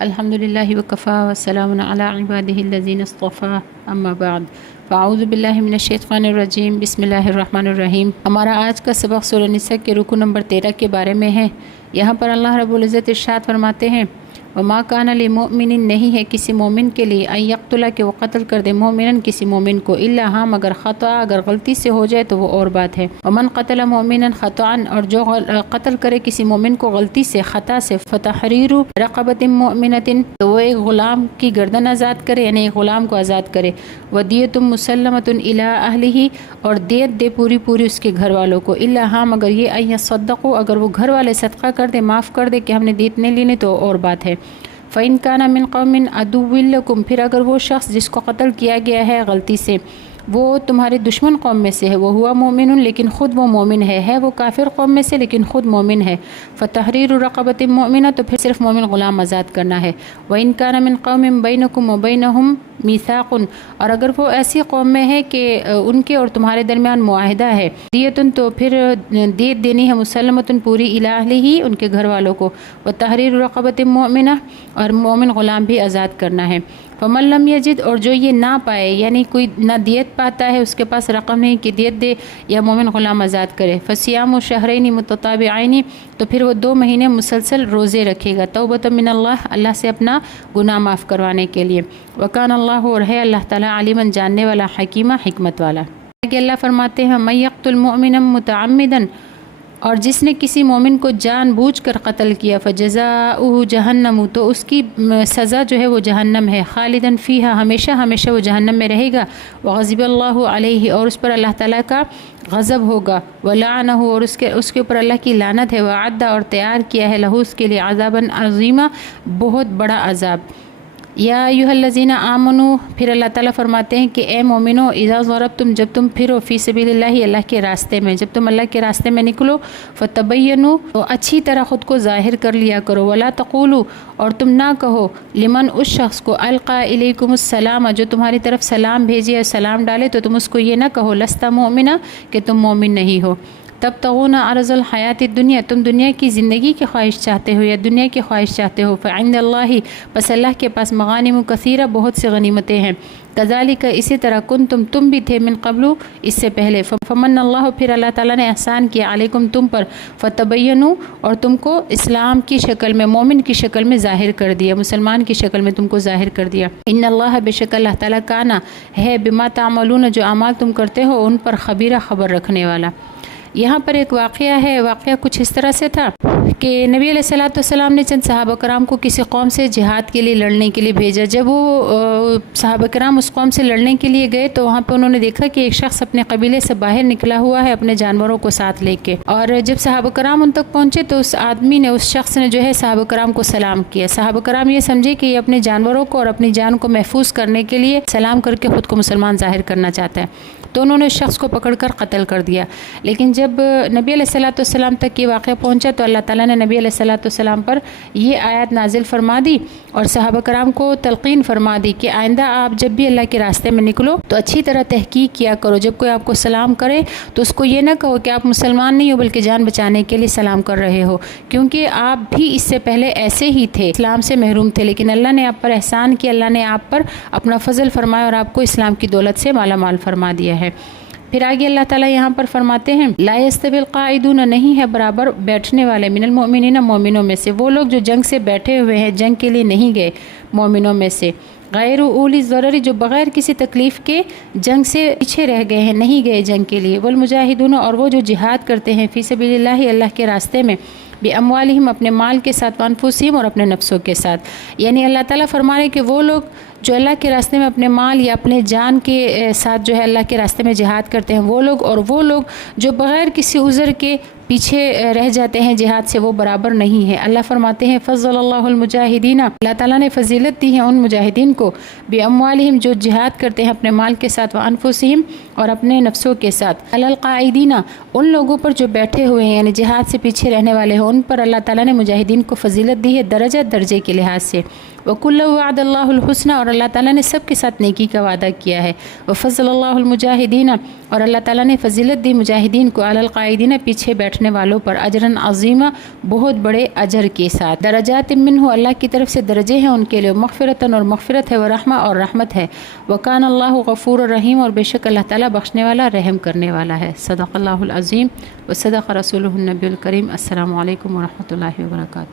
الحمدللہ وکفا وسلام علی عبادہ الذین اصطفیٰ اما بعد فاعوذ باللہ من الشیطان الرجیم بسم اللہ الرحمن الرحیم۔ ہمارا آج کا سبق سورہ نساء کے رکوع نمبر 13 کے بارے میں ہے۔ یہاں پر اللہ رب العزت ارشاد فرماتے ہیں وما کان لمؤمن، نہیں ہے کسی مومن کے لیے ان یقتل، کہ وہ قتل کر دے مومنن کسی مومن کو، الا ہاں مگر خطا، اگر غلطی سے ہو جائے تو وہ اور بات ہے۔ ومن قتل مؤمنا خطأ، اور جو قتل کرے کسی مومن کو غلطی سے خطا سے، فتحریر رقبۃ مؤمنۃ، تو وہ ایک غلام کی گردن آزاد کرے، یعنی ایک غلام کو آزاد کرے، ودیۃ مسلمۃ الی اہلہ، اور دیت دے پوری اس کے گھر والوں کو، الا ہاں مگر یہ ان یصدقوا، اگر وہ گھر والے صدقہ کر دے، معاف کر دے کہ ہم نے دیت نہیں لینی تو اور بات ہے۔ فَإِن كَانَ مِن قَوْمٍ عَدُوٍّ لَكُمْ، پھر اگر وہ شخص جس کو قتل کیا گیا ہے غلطی سے وہ تمہارے دشمن قوم میں سے ہے، وہ ہوا مومن، لیکن خود وہ مومن ہے وہ کافر قوم میں سے لیکن خود مومن ہے، فتحریر رقبۃ مؤمنہ، تو پھر صرف مومن غلام آزاد کرنا ہے۔ وَإِن كَانَ مِن قَوْمٍ بَيْنَكُمْ وَبَيْنَهُمْ میثاق، اور اگر وہ ایسی قوم میں ہے کہ ان کے اور تمہارے درمیان معاہدہ ہے، دیتن، تو پھر دیت دینی ہے، مسلمتن پوری الی اہلہ، ان کے گھر والوں کو، وتحریر رقبۃ مؤمنہ، اور مومن غلام بھی آزاد کرنا ہے۔ فمن لم یجد، اور جو یہ نہ پائے، یعنی کوئی نہ دیت پاتا ہے، اس کے پاس رقم نہیں کہ دیت دے یا مومن غلام آزاد کرے، فصیام شہرین متتابعین، تو پھر وہ 2 مہینے مسلسل روزے رکھے گا، توبۃ من اللہ سے اپنا گناہ معاف کروانے کے لیے، وکان اللہ، اور ہے اللہ تعالیٰ، علیما جاننے والا، حکیمہ حکمت والا۔ کہ اللہ فرماتے ہیں من یقتل مؤمنا متعمدا، اور جس نے کسی مومن کو جان بوجھ کر قتل کیا، فجزاؤہ جہنم، تو اس کی سزا جو ہے وہ جہنم ہے، خالدن فیہا، ہمیشہ وہ جہنم میں رہے گا، وغضب اللہ علیہ، اور اس پر اللہ تعالیٰ کا غضب ہوگا، ولعنہ، اور اس کے اوپر اللہ کی لعنت ہے، وعد، اور تیار کیا ہے، لہو، اس کے لیے، عذابا عظیما، بہت بڑا عذاب۔ یا ایھا الذین آمنوا، پھر اللہ تعالیٰ فرماتے ہیں کہ اے مومنو، اذا ضربتم، جب تم پھرو، فی سبیل اللہ کے راستے میں، جب تم اللہ کے راستے میں نکلو، فتبینوا، تو اچھی طرح خود کو ظاہر کر لیا کرو، ولا تقولوا، اور تم نہ کہو، لمن، اس شخص کو، القا الیکم السلام، جو تمہاری طرف سلام بھیجے، سلام ڈالے، تو تم اس کو یہ نہ کہو، لست مؤمنا، کہ تم مومن نہیں ہو، تبتغون عرض الحیات الدنیا، تم دنیا کی زندگی کی خواہش چاہتے ہو یا دنیا کی خواہش چاہتے ہو، فعند اللہ، پس اللہ کے پاس، مغانم کثیرہ، بہت سی غنیمتیں ہیں، کذالک، اسی طرح، تم بھی تھے، من قبل، اس سے پہلے، فمن اللہ، پھر اللہ تعالیٰ نے احسان کیا، علیکم، تم پر، فتبینوا، اور تم کو اسلام کی شکل میں، مومن کی شکل میں ظاہر کر دیا، مسلمان کی شکل میں تم کو ظاہر کر دیا، ان اللہ، بے شک اللہ تعالیٰ، کانا، ہے، بما تعملون، جو اعمال تم کرتے ہو ان پر، خبیرہ، خبر رکھنے والا۔ یہاں پر ایک واقعہ ہے، واقعہ کچھ اس طرح سے تھا کہ نبی علیہ الصلوۃ والسلام نے چند صحابہ کرام کو کسی قوم سے جہاد کے لیے لڑنے کے لیے بھیجا۔ جب وہ صحابہ کرام اس قوم سے لڑنے کے لیے گئے تو وہاں پہ انہوں نے دیکھا کہ ایک شخص اپنے قبیلے سے باہر نکلا ہوا ہے اپنے جانوروں کو ساتھ لے کے، اور جب صحابہ کرام ان تک پہنچے تو اس آدمی نے، اس شخص نے جو ہے صحابہ کرام کو سلام کیا۔ صحابہ کرام یہ سمجھے کہ یہ اپنے جانوروں کو اور اپنی جان کو محفوظ کرنے کے لیے سلام کر کے خود کو مسلمان ظاہر کرنا چاہتا ہے، تو انہوں نے اس شخص کو پکڑ کر قتل کر دیا۔ لیکن جب نبی علیہ الصلوۃ والسلام تک یہ واقعہ پہنچا تو اللہ تعالیٰ نے نبی علیہ الصلوۃ والسلام پر یہ آیات نازل فرما دی اور صحابہ کرام کو تلقین فرما دی کہ آئندہ آپ جب بھی اللہ کے راستے میں نکلو تو اچھی طرح تحقیق کیا کرو، جب کوئی آپ کو سلام کرے تو اس کو یہ نہ کہو کہ آپ مسلمان نہیں ہو بلکہ جان بچانے کے لیے سلام کر رہے ہو، کیونکہ آپ بھی اس سے پہلے ایسے ہی تھے، اسلام سے محروم تھے، لیکن اللہ نے آپ پر احسان کیا، اللہ نے آپ پر اپنا فضل فرمایا اور آپ کو اسلام کی دولت سے مالا مال فرما دیا ہے۔ پھر آگے اللہ تعالیٰ یہاں پر فرماتے ہیں لا یستوی القاعدون، نہیں ہے برابر بیٹھنے والے، من المؤمنین، مومنوں میں سے، وہ لوگ جو جنگ سے بیٹھے ہوئے ہیں، جنگ کے لیے نہیں گئے، مومنوں میں سے، غیر اولی الضرر، جو بغیر کسی تکلیف کے جنگ سے پیچھے رہ گئے ہیں، نہیں گئے جنگ کے لیے، والمجاہدون، اور وہ جو جہاد کرتے ہیں، فی سبیل اللہ کے راستے میں، باموالہم، اپنے مال کے ساتھ، وانفسہم، اور اپنے نفسوں کے ساتھ، یعنی اللہ تعالیٰ فرما رہے کہ وہ لوگ جو اللہ کے راستے میں اپنے مال یا اپنے جان کے ساتھ جو ہے اللہ کے راستے میں جہاد کرتے ہیں وہ لوگ، اور وہ لوگ جو بغیر کسی عذر کے پیچھے رہ جاتے ہیں جہاد سے، وہ برابر نہیں ہے۔ اللہ فرماتے ہیں فضل اللہ المجاہدین، اللہ تعالیٰ نے فضیلت دی ہے ان مجاہدین کو، باموالہم، جو جہاد کرتے ہیں اپنے مال کے ساتھ، وانفسہم، اور اپنے نفسوں کے ساتھ، علی القاعدین، ان لوگوں پر جو بیٹھے ہوئے ہیں یعنی جہاد سے پیچھے رہنے والے ہیں، ان پر اللہ تعالیٰ نے مجاہدین کو فضیلت دی ہے، درجے کے لحاظ سے، وکل وعد اللہ الحسنہ، اور اللہ تعالیٰ نے سب کے ساتھ نیکی کا وعدہ کیا ہے، وفضل اللہ المجاہدین، اور اللہ تعالیٰ نے فضیلت دی مجاہدین کو، علی القاعدین، پیچھے بیٹھنے والوں پر، اجراً عظیمہ، بہت بڑے اجر کے ساتھ، درجات منہ، اللہ کی طرف سے درجے ہیں ان کے لیے، مغفرتاً، اور مغفرت ہے، ورحمہ، اور رحمت ہے، وکان اللہ غفور الرحیم، اور بے شک اللہ تعالیٰ بخشنے والا، رحم کرنے والا ہے۔ صدق اللہ العظیم و صدق رسولہ النبی الکریم۔ السلام علیکم ورحمۃ اللہ وبرکاتہ۔